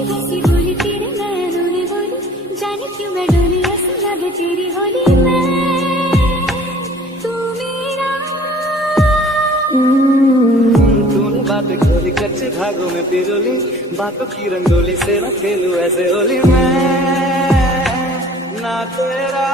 हंसी हंसी बोली तेरे नैनों ने बोली, जाने क्यों मैं डोली ऐसे लगे तेरी होली में तू मेरा। तूने बातें खोली कच्चे धागों में पिरोली, बातों की रंगोली से न खेलूं ऐसे होली मैं ना तेरा।